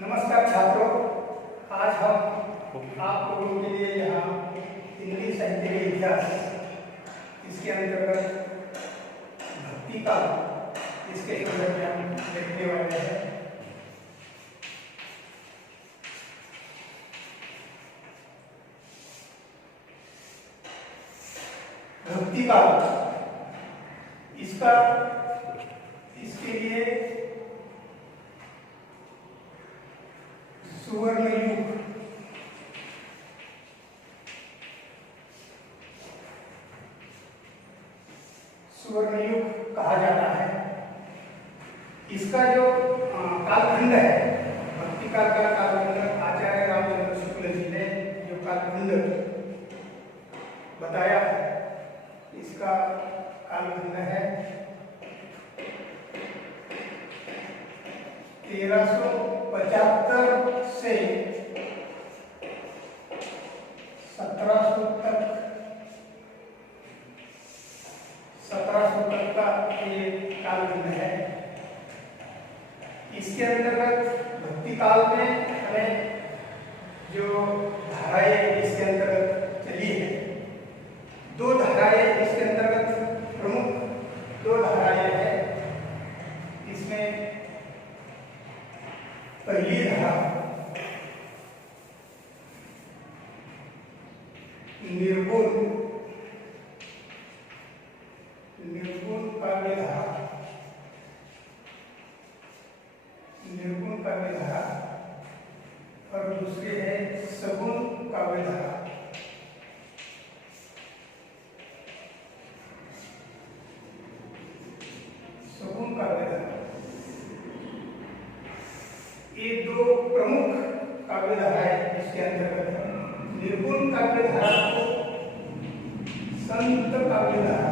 नमस्कार छात्रों, आज हम आप लोगों के लिए यहाँ हिंदी साहित्य के इतिहास इसके अंतर्गत भक्ति का इसके संदर्भ में हम देखने वाले हैं। भक्ति का इसके लिए सुवर्ण युग कहा जाता है। इसका जो कालखंड है, भक्ति काल का कालखंड आचार्य रामचंद्र शुक्ल जी ने जो कालखंड बताया है, इसका कालखंड है 1375 से 1700 तक का ये कालखंड है। इसके अंतर्गत भक्ति काल में हमें जो धाराएं इसके अंतर्गत चली है, दो धाराएं इसके अंतर्गत प्रमुख दो धाराएं हैं। इसमें पहली धारा निर्गुण काव्य धारा और दूसरी है सगुण काव्य धारा। सगुण काव्य धारा ये दो प्रमुख काव्य धाराएं इसके अंतर्गत है। निर्गुण काव्य धारा को संत काव्य धारा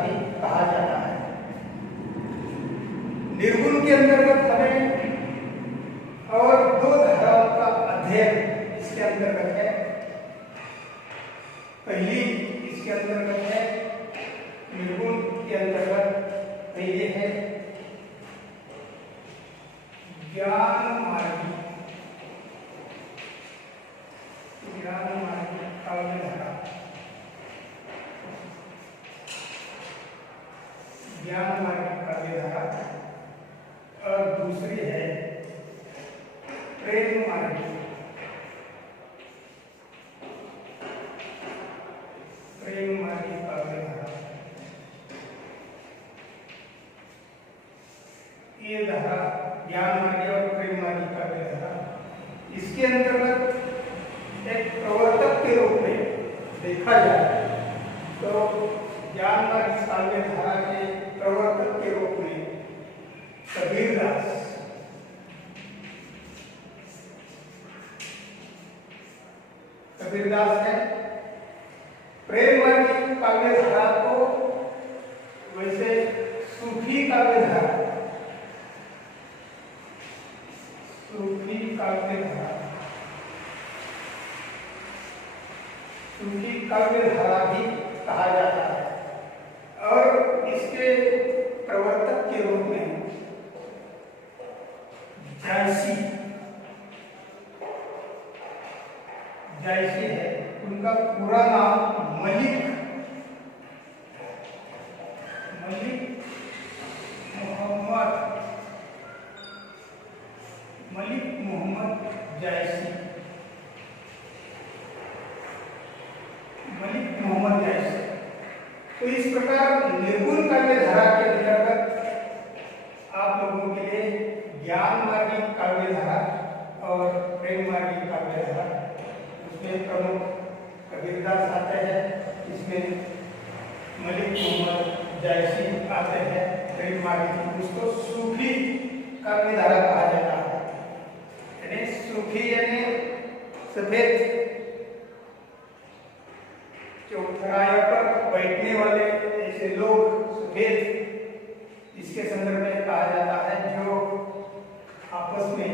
भी कहा जाता है। निर्गुण के अंतर्गत हमें और दो धाराओं का अध्ययन इसके अंतर्गत है। पहली इसके अंतर्गत है निर्गुण के अंतर्गत पहले है ज्ञान मार्गी काव्य धारा। ज्ञान मार्गी काव्य धारा और दूसरी है प्रेम मार्गी काव्य धारा। ये धारा ज्ञान मार्गी और प्रेम मार्गी काव्य धारा, इसके अंतर्गत एक प्रवर्तक के रूप में देखा जाए तो ज्ञान मार्गी काव्य धारा के प्रवर्तक के रूप में कबीरदास है। प्रेम मार्गी काव्य धारा को वैसे सूफी काव्य धारा भी कहा जाता है और इसके प्रवर्तक के रूप में जायसी है। उनका पूरा नाम मलिक मोहम्मद जायसी। तो इस प्रकार निर्गुण काव्य धारा के अंतर्गत आप लोगों के लिए ज्ञान मार्गी काव्य धारा और प्रेम मार्गी काव्य धारा, उसमें प्रमुख कबीरदास आते हैं, इसमें मलिक मोहम्मद जायसी आते हैं। प्रेम मार्गी उसको सूफी काव्य धारा कहा जाता है। यानी सूफी यानी सफेद चौथराया पर बैठने वाले ऐसे लोग, सफेद इसके संदर्भ में कहा जाता है, जो आपस में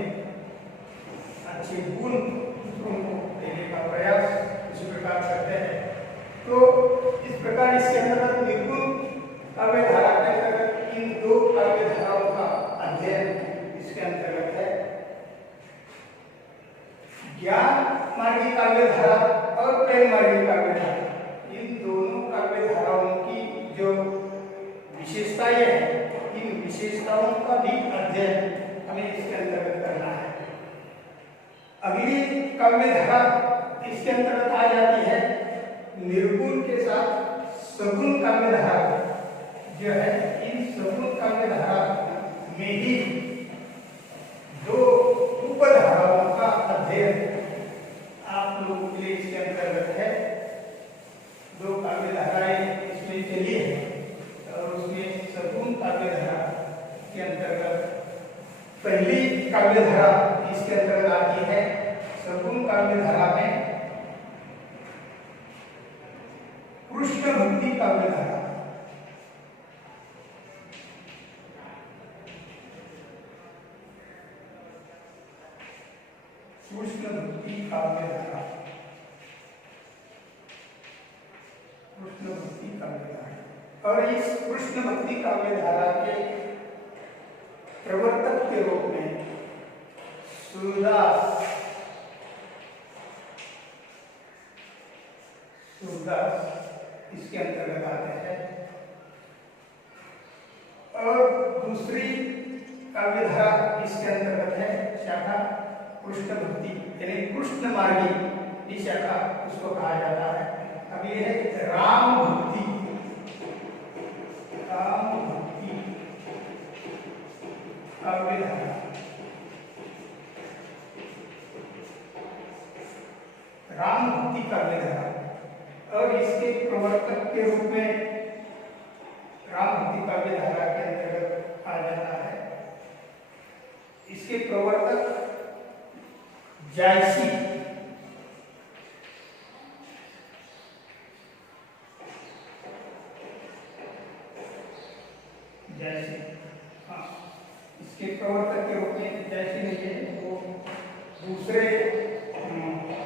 अच्छे गुण दूसरों को देने का प्रयास इस प्रकार करते हैं। तो इस प्रकार इसके अंतर्गत निर्गुण काव्य धारा इसके अंतर्गत आ जाती है। निर्गुण के साथ सगुण काव्य धारा जो है, इन सगुण काव्य धारा में ही दो उपधाराओं का अध्ययन आप लोगों के लिए इसके अंतर्गत है। दो काव्य धाराएं इसमें चली है और उसमें सगुण काव्य धारा के अंतर्गत पहली काव्य धारा इसके अंतर्गत आती है। सगुण काव्य धारा में कृष्ण भक्ति काव्य धारा, कृष्ण भक्ति काव्य धारा, कृष्ण भक्ति काव्य धारा। और इस कृष्ण भक्ति काव्य धारा के प्रवर्तक के रूप में सूरदास इसके अंतर्गत आते हैं। और दूसरी काव्य धारा इसके अंतर्गत है शाखा कृष्ण भक्ति, यानी कृष्ण मार्गी ये शाखा उसको कहा जाता है। अब ये है राम भक्ति, राम भक्ति काव्य धारा। राम भक्ति काव्य धारा और इसके प्रवर्तक के रूप में राम भक्ति काव्य धारा के अंतर्गत आ जाता है। इसके प्रवर्तक जायसी, हाँ, इसके प्रवर्तक के रूप में जैसे नहीं है, वो दूसरे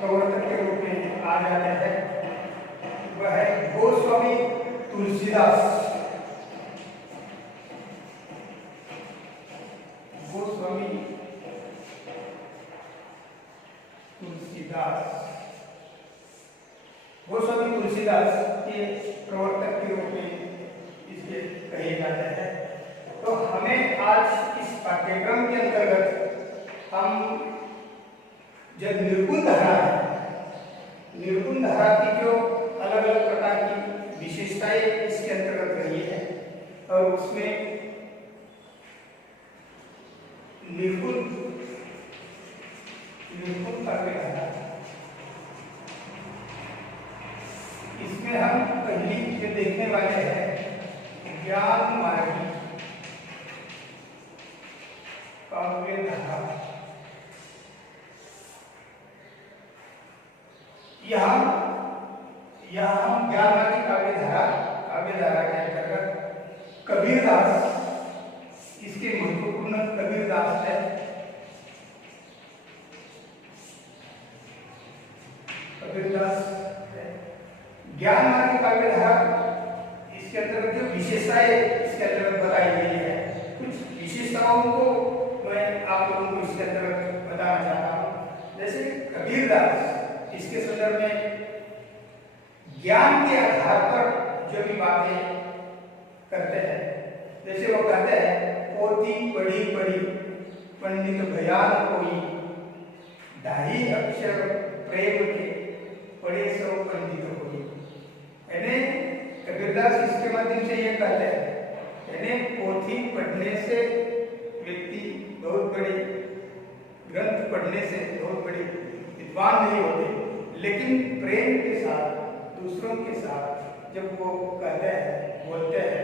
प्रवर्तक के रूप में आ जाते हैं। वह है गोस्वामी तुलसीदास, गोस्वामी तुलसीदास, गोस्वामी तुलसीदास के प्रवर्तक के रूप में इसके कहे जाते हैं। तो हमें आज इस पाठ्यक्रम के अंतर्गत हम जब निर्गुण धारा है, निर्गुण धारा की जो अलग अलग प्रकार की विशेषताएं इसके अंतर्गत रही है और उसमें निर्गुण काव्य धारा, इसमें हम पहली जो देखने वाले हैं ज्ञान मार्गी काव्य धारा। यहाँ हम ज्ञान मार्गी काव्य धारा के अंतर्गत कबीरदास, इसके महत्वपूर्ण कबीरदास है। कबीरदास ज्ञान मार्गी काव्य धारा, इसके अंतर्गत जो विशेषताएं इसके अंतर्गत बताई गई है, कुछ विशेषताओं को मैं आप लोगों को इसके अंतर्गत बताना चाहता हूँ। जैसे कबीरदास इसके संदर्भ में ज्ञान के आधार पर जो भी बातें करते हैं, जैसे वो कहते हैं पोथी पढ़ी पढ़ी पंडित बयान कोई, ढाई अक्षर प्रेम के पढ़े सो पंडित होई। यानी कबीरदास इसके माध्यम से ये कहते हैं, यानी पोथी पढ़ने से व्यक्ति बहुत बड़े, ग्रंथ पढ़ने से बहुत बड़े विद्वान नहीं होते, लेकिन प्रेम के साथ दूसरों के साथ जब वो कहते हैं, बोलते हैं,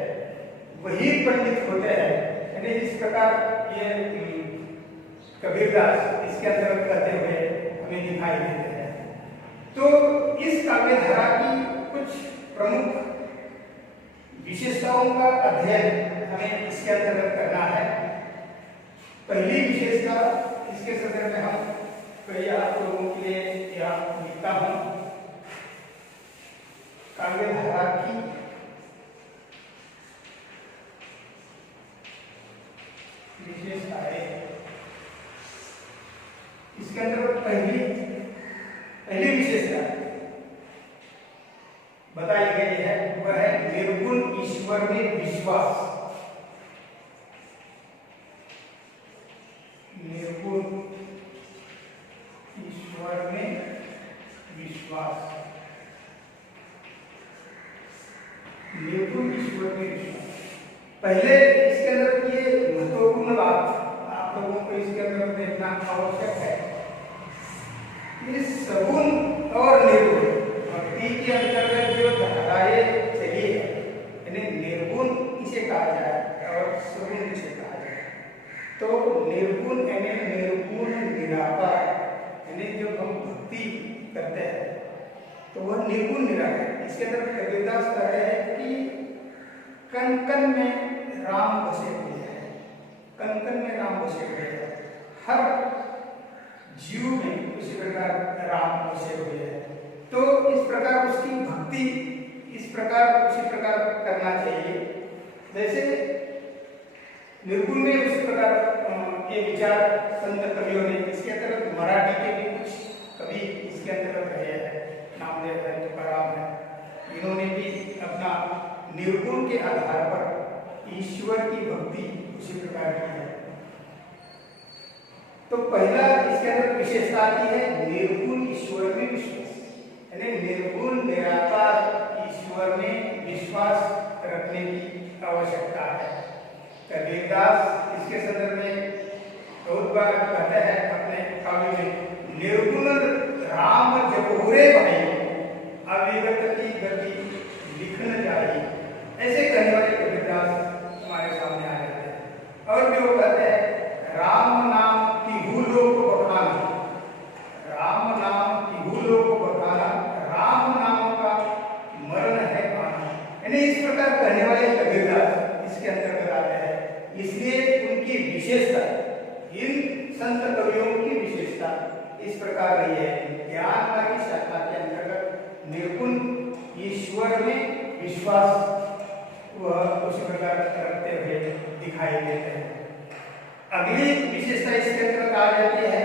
वही पंडित होते हैं। यानी इस प्रकार ये कबीरदास इसके अंतर्गत कहते हुए हमें दिखाई देते हैं। तो इस काव्य धारा की कुछ प्रमुख विशेषताओं का अध्ययन हमें इसके अंतर्गत करना है। पहली विशेषता इसके संदर्भ में हम कई आप लोगों के लिए यहाँ लिखता हूँ। काव्य धारा की विशेषताएं, इसके अंतर्गत पहली विशेषता बताई गई है, वह है निर्गुण ईश्वर में विश्वास। निर्गुण ईश्वर में निर्गुण ईश्वर में विश्वास। पहले इसके अंदर ये महत्वपूर्ण बात आप लोगों को इसके अंदर देखना आवश्यक है। इस सगुण और निर्गुण भक्ति के अंतर्गत जो धाराएं चली है, यानी निर्गुण इसे कहा जाए और सगुण इसे कहा जाए। तो निर्गुण यानी निर्गुण निराकार, यानी जो हम भक्ति करते हैं तो वह निर्गुण निराकार। इसके अंदर कबीरदास कह रहे हैं कि कण कण में राम बसे हुए हैं, कण कण में राम बसे हुए हैं, हर जीव में उसी प्रकार राम बसे हुए हैं। तो इस प्रकार उसकी भक्ति इस प्रकार उसी प्रकार करना चाहिए जैसे निर्गुण में। उसी प्रकार ये विचार संत कवियों ने इसके अंतर्गत मराठी के भी कुछ कवि इसके अंतर्गत रहे हैं, नामदेव है, तुकाराम है, इन्होंने भी अपना निर्गुण के आधार पर ईश्वर की भक्ति उसी प्रकार की है। तो पहला इसके अंदर विशेषता आती है निर्गुण ईश्वर में विश्वास, यानी निर्गुण निराकार ईश्वर में विश्वास रखने की आवश्यकता है। कबीरदास इसके संदर्भ में बहुत बार कहते हैं अपने काव्य में, निर्गुण राम जपहुरे भाई अविगत की गति लिखन जाई। ऐसे कहने वाले कबीरदास हमारे सामने आ जाते हैं। और भी वो कहते हैं राम नाम तिहु लोक बखाना, राम नाम तिहु लोक बखाना, राम नाम का मरण है पाना। यानी इस प्रकार कहने वाले कबीरदास इसके अंतर्गत आते हैं। इसलिए उनकी विशेषता, इन संत कवियों की विशेषता इस प्रकार रही है। ज्ञान वाली शाखा के अंतर्गत निर्गुण ईश्वर में विश्वास वह उसी प्रकार रखते हुए दिखाई देते हैं। अगली विशेषता इसके अंतर्गत आ जाती है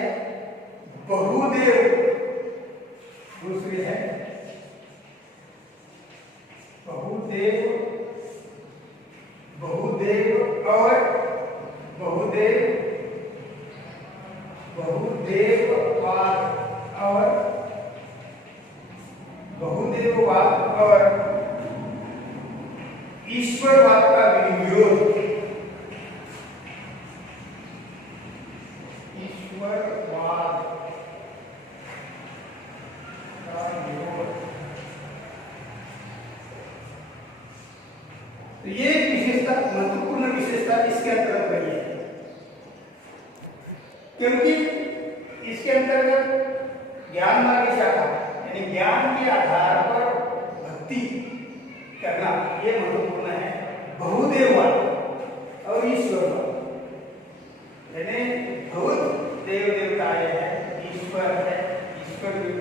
बहुदेव। दूसरी है बहुदेव, बहुदेव और बहुदेव, बहुदेववाद और बहुदेववाद और ईश्वरवाद का विरोध। ईश्वरवाद का विरोध। तो ये विशेषता, महत्वपूर्ण विशेषता इसके अंतर्गत रही है, क्योंकि इसके अंतर्गत ज्ञान मार्गी शाखा यानी ज्ञान के आधार पर भक्ति करना ये महत्वपूर्ण है। बहुदेववाद और ईश्वरवाद, यानी बहुत देव देवताएं हैं, ईश्वर है, ईश्वर भी।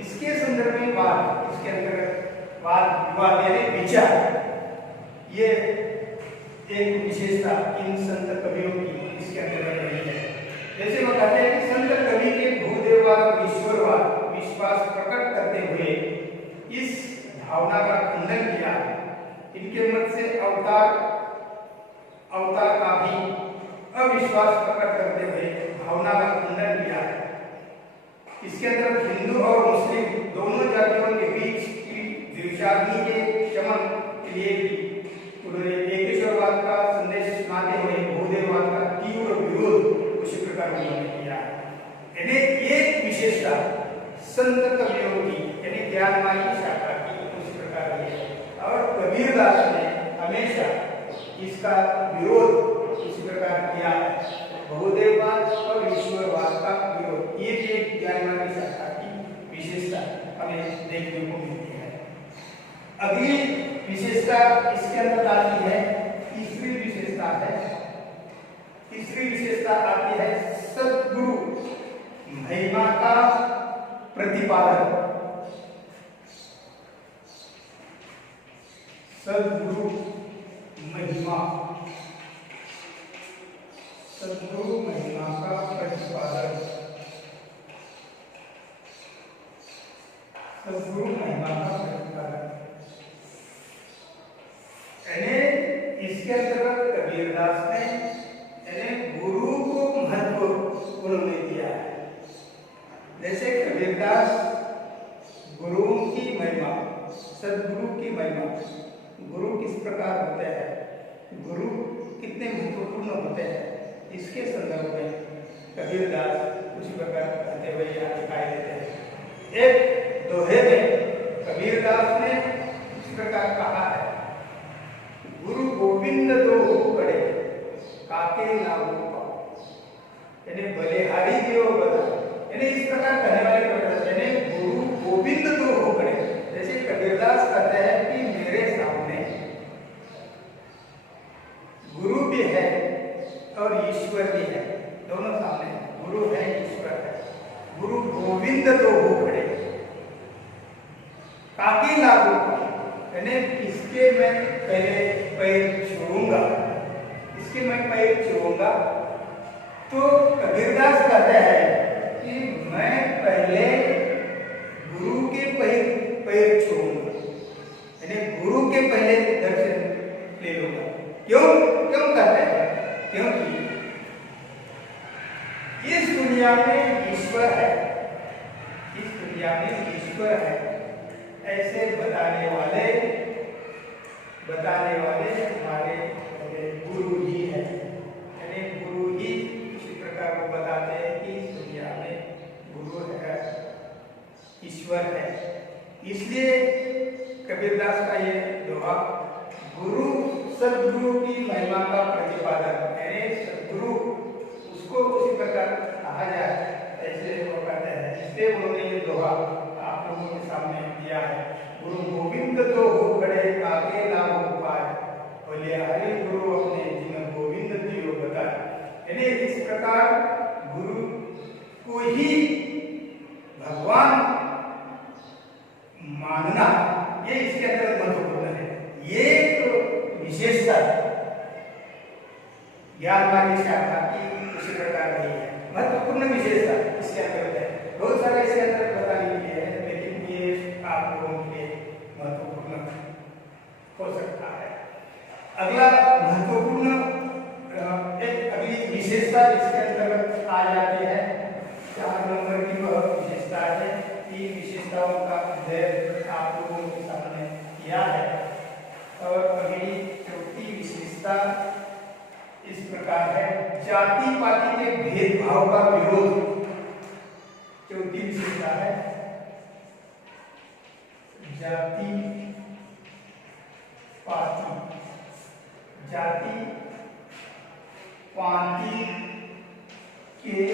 इसके संदर्भ में वाद, इसके अंतर्गत वाद विवाद यानी विचार, ये एक विशेषता इन संत कवियों की इसके अंतर्गत रही है। जैसे वो कहते हैं कि संत कवि के भूदेववाद और ईश्वरवाद विश्वास प्रकट करते हुए इस भावना का खंडन किया। इनके मत से अवतार का भी अविश्वास प्रकट करते हुए भावना का खंडन किया। इसके अंदर हिंदू और मुस्लिम दोनों जातियों के बीच की द्विचारणी के शमन के लिए भी उन्होंने एकेश्वरवाद का संदेश सुनाते हुए भूदेववाद का तीव्र विरोध उसी प्रकार उन्होंने किया। यानी एक विशेषता संत कवियों की यानी ज्ञानमयी शाखा की उसी प्रकार रही है। और कबीरदास ने हमेशा इसका विरोध इसी प्रकार किया, बहुदेववाद और ईश्वरवाद का विरोध। ये भी एक ज्ञानमयी शाखा की विशेषता हमें देखने को मिलती है। अगली विशेषता इसके अंदर आती है, तीसरी विशेषता है, तीसरी विशेषता आती है सद्गुरु महिमा का प्रतिपादन। सद्गुरु महिमा, सद्गुरु महिमा का प्रतिपादन, सद्गुरु महिमा का प्रतिपादन। इसके अंतर्गत कबीरदास ने गुरु को महत्व उन्होंने दिया है। जैसे कबीरदास गुरुओं की महिमा, सद्गुरु की महिमा, गुरु प्रकार होते हैं, गुरु कितने महत्वपूर्ण होते हैं, इसके संदर्भ में कबीरदास उसी प्रकार कहते हुए यहाँ दिखाई देते हैं। एक दोहे में कबीरदास ने इस प्रकार कहा है, गुरु गोविंद दो कड़े काके लागू पाओ, यानी बलिहारी देव बता, यानी इस प्रकार कहने वाले कबीरदास, यानी गुरु गोविंद दो कड़े, जैसे कबीरदास कहते हैं कि मेरे सामने गुरु भी है और ईश्वर भी है, दोनों सामने है, गुरु है ईश्वर है। गुरु गोविंद दो खड़े काकी लागू, यानी इसके मैं पहले पैर छूऊंगा, इसके मैं पैर छूऊंगा। तो कबीरदास कहते हैं कि मैं पहले गुरु के पैर छूऊंगा, यानी गुरु के पहले दर्शन ले लूंगा। क्यों क्यों कहते हैं? क्योंकि इस दुनिया में ईश्वर है, इस दुनिया में ईश्वर है, ऐसे बताने वाले हमारे गुरु ही है, यानी गुरु ही इसी प्रकार को बताते हैं कि इस दुनिया में गुरु है, ईश्वर है। इसलिए कबीरदास का ये दोहा गुरु सदगुरु की महिमा का प्रतिपादन, यानी सदगुरु उसको उसी प्रकार कहा जाए, ऐसे वो कहते हैं। इसलिए उन्होंने ये दोहा आप लोगों के सामने दिया है, गुरु गोविंद तो हो खड़े काके ना हो पाए, बोले हरे गुरु अपने जीवन गोविंद दियो बताए, यानी इस प्रकार गुरु को ही भगवान मानना, ये इसके अंदर महत्वपूर्ण है। ये तो विशेषता ज्ञान मार्ग शाखा की उसी प्रकार रही है, महत्वपूर्ण विशेषता इसके अंदर है। बहुत सारे इसके अंदर बताने के लिए है, लेकिन ये आप लोगों के लिए महत्वपूर्ण हो सकता है। अगला महत्वपूर्ण एक अगली विशेषता इसके अंतर्गत आ जाती है, 4 नंबर की वह विशेषता है। इन विशेषताओं का अध्ययन आप लोगों के सामने किया है। और अगली चौथी विशेषता इस प्रकार है, जाति पाति के भेदभाव का विरोध। चौथी विशेषता है जाति पाति के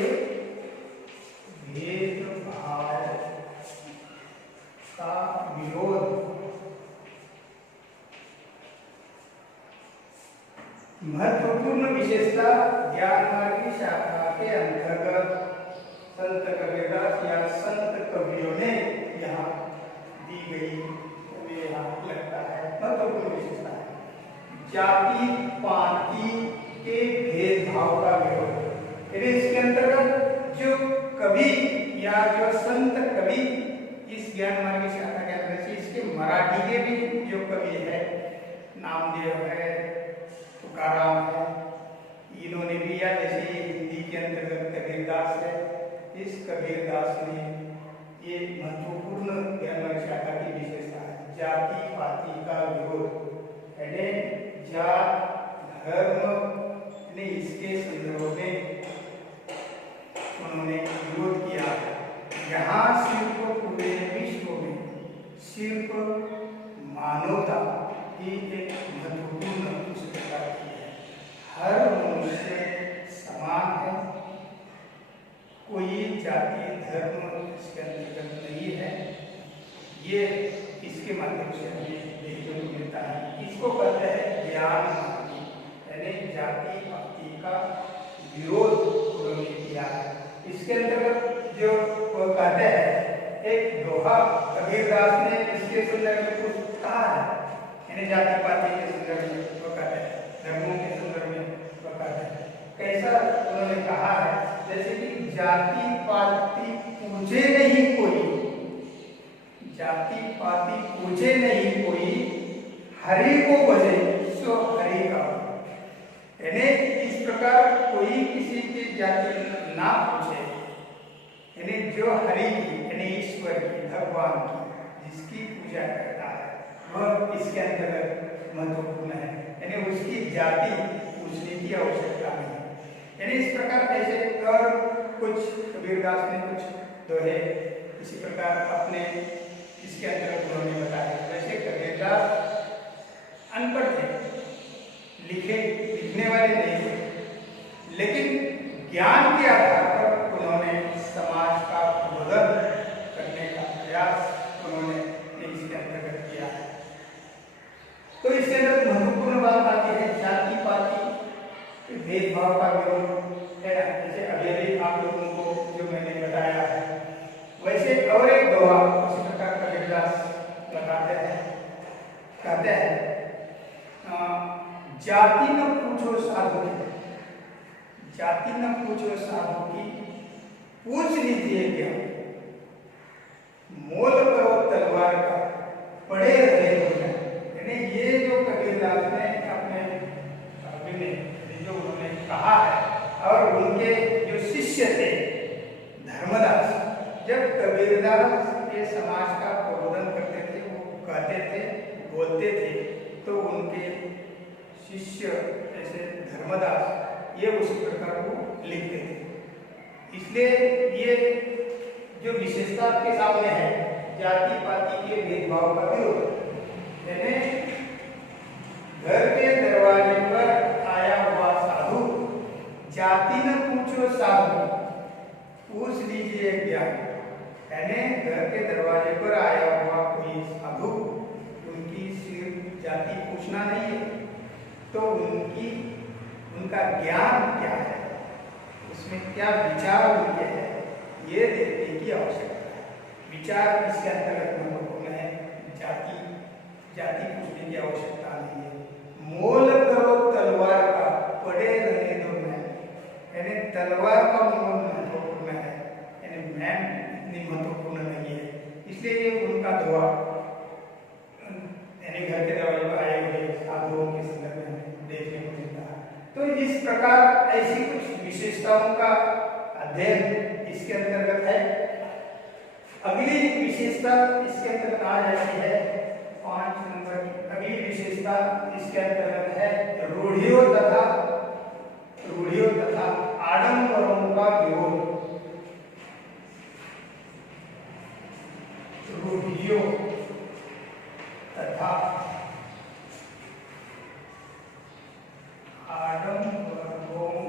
भेदभाव का विरोध। महत्वपूर्ण विशेषता ज्ञान मार्ग की शाखा के अंतर्गत संत कबीरदास या संत कवियों ने यहाँ दी गई, मुझे यहाँ लगता है महत्वपूर्ण विशेषता है जाति पाति के भेदभाव का विरोध। इसके अंतर्गत जो कवि या जो संत कवि इस ज्ञान मार्ग की शाखा के अंतर्गत से, इसके मराठी के भी जो कवि है, नामदेव है, तुकाराम है, इन्होंने भी, या जैसे हिंदी के अंतर्गत कबीरदास है, इस कबीरदास ने ये महत्वपूर्ण ज्ञान शाखा की विशेषता है जाति पाति का विरोध, यानी जात धर्म ने इसके संदर्भ में उन्होंने विरोध किया है। यहाँ सिर्फ पूरे विश्व में सिर्फ मानवता ही एक महत्वपूर्ण पुस्तकता की है। हर मनुष्य समान है, कोई जाति धर्म इसके अंतर्गत नहीं है। ये इसके माध्यम से हमें देखने को मिलता है। इसको कहते हैं ज्ञान मार्गी, यानी जाति पाति का विरोध उन्होंने किया है। इसके अंतर्गत जो वो कहते हैं, एक दोहा कबीरदास ने इसके संदर्भ में कुछ कहा है, यानी जाति पाति के संदर्भ में वो कहते हैं, धर्मों के संदर्भ में वो कहते हैं। कैसा उन्होंने कहा है, जैसे कि जाति पाति पूछे नहीं कोई, जाति पाति पूछे नहीं कोई, हरि को भजे सो हरि का। यानी इस प्रकार कोई किसी की जाति ना पूछे, यानी जो हरि की, यानी ईश्वर की, भगवान की जिसकी पूजा करता है, वह इसके अंतर्गत महत्वपूर्ण जाति पूछने की आवश्यकता नहीं। यानी इस प्रकार ऐसे और कुछ कबीरदास ने कुछ दोहे इसी प्रकार अपने इसके अंतर्गत उन्होंने बताया। वैसे कबीरदास अनपढ़ थे, लिखने वाले नहीं थे, लेकिन ज्ञान के आधार पर उन्होंने समाज का प्रबोधन करने का प्रयास उन्होंने इसके अंतर्गत किया है। तो इसके अंदर महत्वपूर्ण बात आती है जाति पाति भेदभाव का विरोध है ना। जैसे अभी आप लोगों को जो मैंने बताया है, वैसे और एक दोहा उसी प्रकार कबीरदास लगाते हैं, कहते हैं जाति न पूछो साधु की, जाति न पूछो साधु की, पूछ लीजिए ज्ञान, मोल करो तलवार का, पड़े रहे दुनिया। यानी ये जो कबीरदास ने अपने जो उन्होंने कहा है, और उनके जो शिष्य थे धर्मदास, जब कबीरदास के समाज का प्रबोधन करते थे, वो कहते थे, बोलते थे, तो उनके शिष्य जैसे धर्मदास ये उसी प्रकार को लिखते थे। इसलिए ये जो विशेषता आपके सामने है, जाति पाति के भेदभाव का विरोध, यानी घर के दरवाजे पर आया हुआ साधु, जाति न पूछो साधु, पूछ लीजिए ज्ञान। यानी घर के दरवाजे पर आया हुआ कोई साधु, उनकी सिर्फ जाति पूछना नहीं है, तो उनका ज्ञान क्या है, उसमें क्या विचार उनके हैं, ये देखने की आवश्यकता है। विचार इसके अंतर्गत महत्वपूर्ण है, जाति पूछने की आवश्यकता नहीं है। मोल करो तलवार का, पड़े रहने दो मैन। यानी तलवार का मोल महत्वपूर्ण है, यानी मैन इतनी महत्वपूर्ण नहीं है। इसलिए ये उनका दोहा यानी घर के दरवाजे पर आए हुए साधुओं के संदर्भ में देखने को मिलता है। तो इस प्रकार ऐसी कुछ विशेषताओं का अध्ययन इसके अंतर्गत है। अगली विशेषता इसके अंतर्गत आ जाती है 5 नंबर की। अगली विशेषता इसके अंतर्गत है रूढ़ियों तथा आडंबरों का विरोध। रूढ़ियों तथा आडंबरों का विरोध।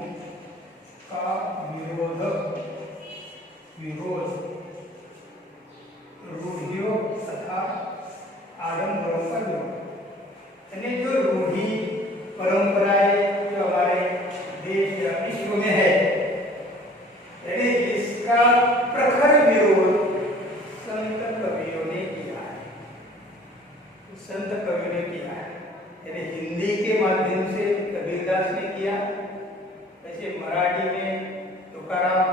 रूढ़ियों तथा आडंबरों का विरोध, यानी जो रूढ़ी परंपराएं जो हमारे देश या विश्व में है, यानी इसका प्रखर विरोध संत कवियों ने किया है। संत कवियों ने किया है, यानी हिंदी के माध्यम से कबीरदास ने किया, ऐसे मराठी में तुकाराम,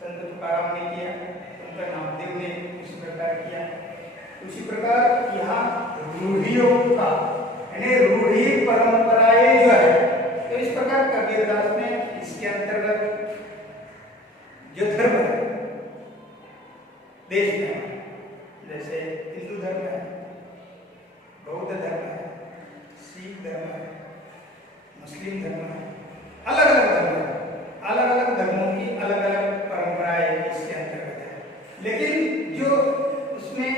संत तुकाराम ने किया, संत नामदेव ने इस प्रकार किया। उसी प्रकार यहाँ रूढ़ियों का, यानी रूढ़ी परंपराएं जो है, तो इस प्रकार कबीरदास ने इसके अंतर्गत जो धर्म है देश में, जैसे हिंदू धर्म है, बौद्ध धर्म है, सिख धर्म है, मुस्लिम धर्म है, अलग अलग धर्म है, अलग अलग धर्मों की अलग अलग परंपराएं इसके अंतर्गत है। लेकिन जो उसमें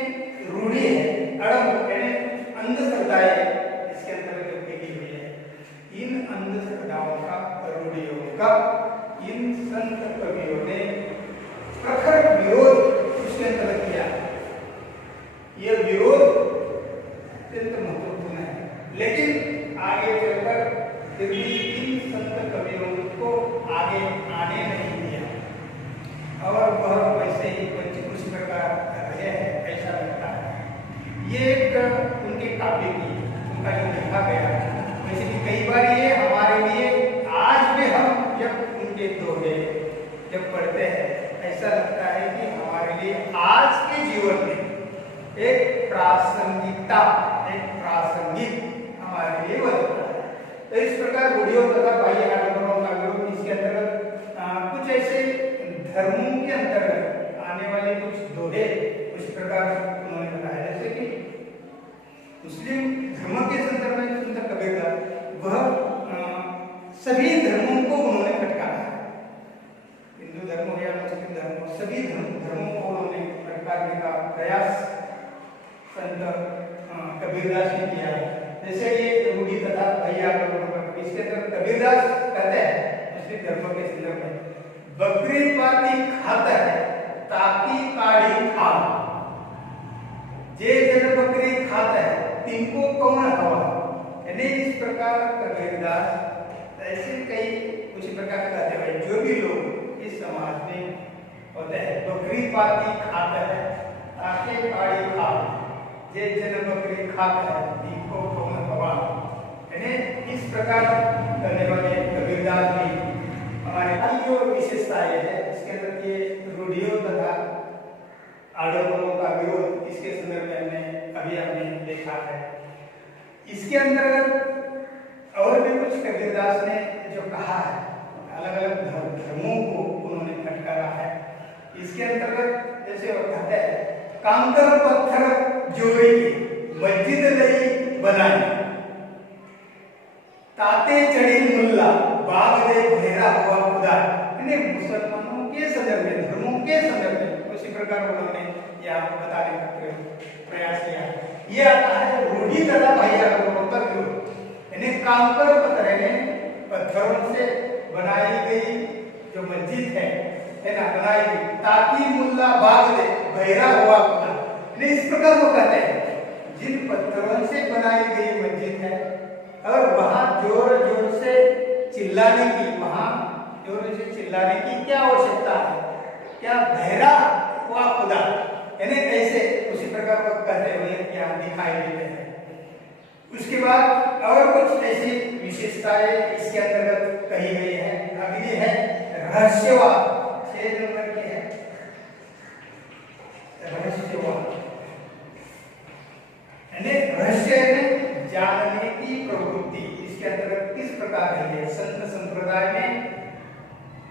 रूढ़ी है, अड़ंग यानी अंधश्रद्धाएं इसके अंतर्गत की हुई है, इन अंधश्रद्धाओं का, रूढ़ियों का इन संत कवियों ने प्रखर विरोध उसके अंतर्गत किया। यह विरोध अत्यंत महत्वपूर्ण है, लेकिन आगे चलकर यदि इन संत कवियों को आगे आने नहीं दिया और वह वैसे ही उस प्रकार रहे हैं, ऐसा लगता है। ये एक उनके काव्य की, उनका जो लिखा गया, वैसे कि कई बार ये हमारे लिए आज भी हम जब उनके दोहे जब पढ़ते हैं, ऐसा लगता है कि हमारे लिए आज के जीवन में एक प्रासंगिकता, एक प्रासंगिक हमारे लिए बदलता है। तो इस प्रकार रूढ़ियों तथा बाह्य आडंबरों का विरोध, इसके अंतर्गत कुछ ऐसे धर्मों के अंतर्गत आने वाले कुछ दोहे उस प्रकार उन्होंने बताया। जैसे कि मुस्लिम धर्म के संदर्भ में संत कबीरदास, वह करने का प्रयास संत कबीरदास ने किया है। जैसे ये रूढ़ी तथा भैया इसके अंदर कबीरदास कहते हैं मुस्लिम धर्म के संदर्भ में, बकरी पाती खात है ताकि काढ़ी खान, जे जन बकरी खाता है तिनको कौन हवा। यानी इस प्रकार कबीरदास ऐसे कई उसी प्रकार कहते हैं जो भी लोग इस समाज में होते हैं, बकरी पाती खाता है ताकि काढ़ी खान, जे जन बकरी खाता है तिनको कौन हवा। यानी इस प्रकार करने वाले कबीरदास भी हमारे जो विशेषताएं है इसके अंदर ये रूढ़ियों तथा आडम्बरों का विरोध इसके संदर्भ में हमने देखा है। इसके अंतर्गत और भी कुछ कबीरदास ने जो कहा है, अलग अलग धर्मों को उन्होंने फटकारा है। इसके अंतर्गत जैसे वो कहते हैं, कांकर पत्थर जोड़ी की मस्जिद लई बनाई, ताते चढ़ी मुल्ला बाग दे घेरा हुआ खुदा। यानी मुसलमानों के संदर्भ में, धर्मों के संदर्भ में उसी प्रकार उन्होंने यहाँ बताने का प्रयास किया है। ये आता है रूढ़ी तथा भाईचारों का विरोध। यानी कांकर पत्थर यानी पत्थरों से बनाई गई जो मस्जिद है ना, बनाई गई ताकि मुल्ला बाग दे घेरा हुआ खुदा। यानी इस प्रकार वो कहते हैं जिन पत्थरों से बनाई गई मस्जिद है और वहां जोर जोर से चिल्लाने की, वहां जोर से चिल्लाने की क्या आवश्यकता है, क्या घेरा हुआ खुदा। यानी ऐसे उसी प्रकार को कहते हुए यहाँ दिखाई देते हैं। उसके बाद और कुछ ऐसी विशेषताएं इसके अंतर्गत कही गई है। अगली है रहस्यवाद, 6 नंबर की है रहस्यवाद। यानी रहस्य में जानने की प्रवृत्ति इसके अंतर्गत किस प्रकार है। संत संप्रदाय में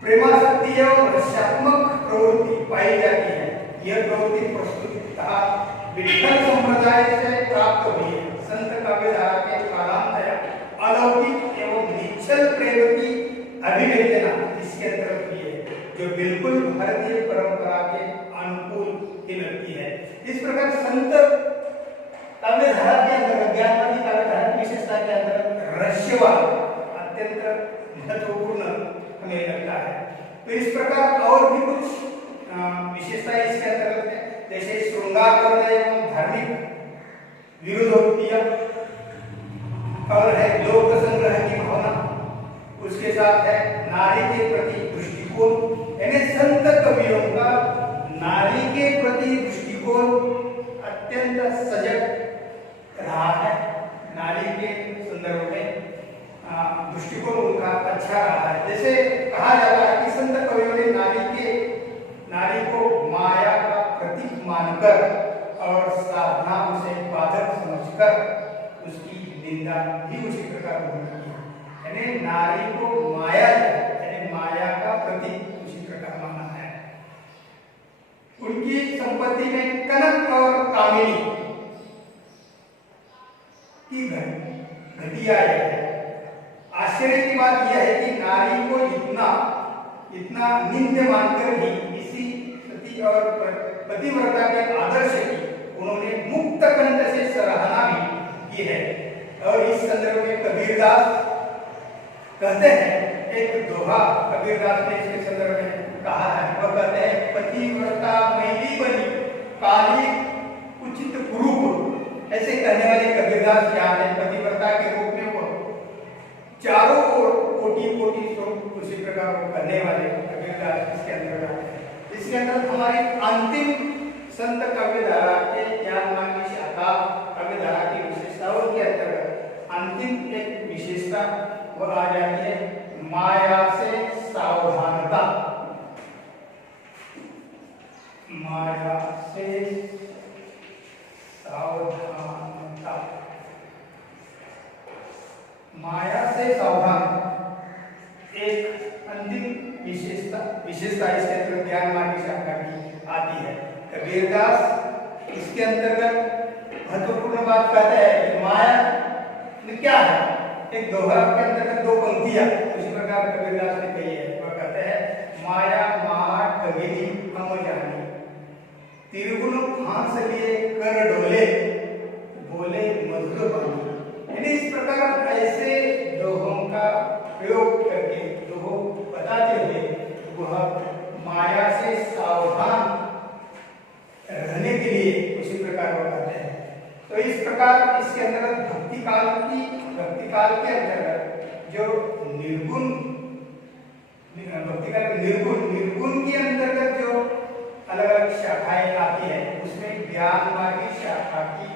प्रेमासक्ति एवं रहस्यात्मक प्रवृत्ति पाई जाती है। यह प्रवृत्ति प्रस्तुतः विठल संप्रदाय से प्राप्त हुई है। संत काव्यधारा के कालांतर अलौकिक एवं निश्चल प्रेम की अभिव्यंजना इसके अंतर्गत हुई है, जो बिल्कुल भारतीय परंपरा के अनुकूल ही लगती है। इस प्रकार संत काव्यधारा के अंतर्गत, ज्ञानवादी काव्यधारा की विशेषता के अंतर्गत रहस्यवाद अत्यंत महत्वपूर्ण हमें लगता है। तो इस प्रकार और भी कुछ विशेषता इसके अंतर्गत है, जैसे श्रृंगार एवं धार्मिक विरोधोक्तियां, और है लोक संग्रह की भावना, उसके साथ है नारी के प्रति दृष्टिकोण। यानी संत कवियों का नारी के प्रति दृष्टिकोण अत्यंत सजग रहा है। नारी के संदर्भ में दृष्टिकोण उनका अच्छा रहा है। जैसे कहा जाता है कि संत कवियों ने नारी को माया का प्रतीक मानकर और साधना उसे बाधक समझकर उसकी निंदा भी उसी प्रकार की है। यानी नारी को माया, यानी माया का प्रतीक उसी प्रकार माना है। उनकी संपत्ति में कनक और कामिनी की घटिया है। आश्चर्य की बात यह है कि नारी को इतना निंद्य मानकर भी इसी सती और पतिव्रता के आदर्श की उन्होंने मुक्त कंठ से सराहना भी की है। और इस संदर्भ में कबीरदास कहते हैं, एक दोहा कबीरदास ने इसके संदर्भ में कहा है। वह कहते हैं, पतिव्रता मैली बनी काली उचित कुरूप। ऐसे कहने वाले कबीरदास यहाँ है। पतिव्रता के रूप में वो चारों ओर कोटि कोटि स्वरूप उसी प्रकार को करने वाले कबीरदास इसके अंतर्गत। इसके अंदर हमारी अंतिम संत काव्यधारा के ज्ञानमान की शाखा काव्यधारा की विशेषताओं के अंतर्गत अंतिम एक विशेषता वह आ जाती है माया से सावधानता। माया से सावधानता, माया से सावधान एक अंतिम विशेषता इसके अंतर्गत ज्ञान मार्ग की शाखा की आती है। कबीरदास इसके अंतर्गत महत्वपूर्ण बात कहता है कि माया क्या है। एक दोहा के अंतर्गत 2 पंक्तियां उसी प्रकार कबीरदास ने कही है। वह कहते हैं, माया माह ठगिनी हम जानी। तिरगुन फांस लिए कर डोले, बोले मधुर बानी। यानी इस प्रकार ऐसे दोहों का प्रयोग करके, दोहों बताते हुए वह माया से सावधान रहने के लिए उसी प्रकार बताते हैं। तो इस प्रकार इसके अंदर भक्ति काल के अंतर्गत जो निर्गुण भक्ति काल निर्गुण के अंतर्गत जो अलग अलग शाखाएं आती है, उसमें ज्ञान मार्गी शाखा की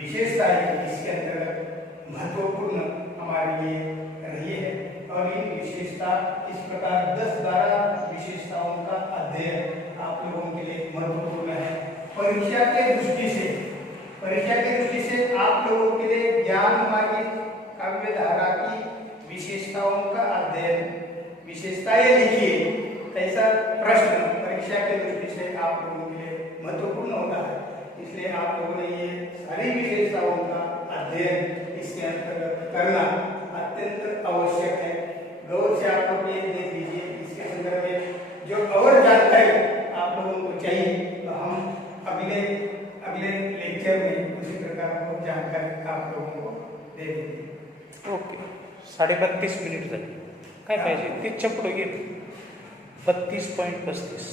विशेषताएं इसके अंतर्गत महत्वपूर्ण हमारे लिए रही है। और इन विशेषता इस प्रकार 10-12 विशेषताओं का अध्ययन आप लोगों के लिए महत्वपूर्ण है। परीक्षा के दृष्टि से आप लोगों के लिए ज्ञान मार्गी काव्य धारा की विशेषताओं का अध्ययन, विशेषताएं लिखिए, ऐसा प्रश्न परीक्षा के दृष्टि से आप लोगों के लिए महत्वपूर्ण होता है। इसलिए आप लोगों ने ये सारी विशेषताओं का अध्ययन इसके अंतर्गत करना अत्यंत आवश्यक है। गौर से आप लोग ये देख लीजिए, इसके संदर्भ में जो और जानकारी आप लोगों को चाहिए तो हम अगले लेक्चर में उसी प्रकार को जानकारी आप लोगों को दे देंगे। ओके, 32.5 मिनिट झाली, काय पाहिजे? ते चपड घे 32.35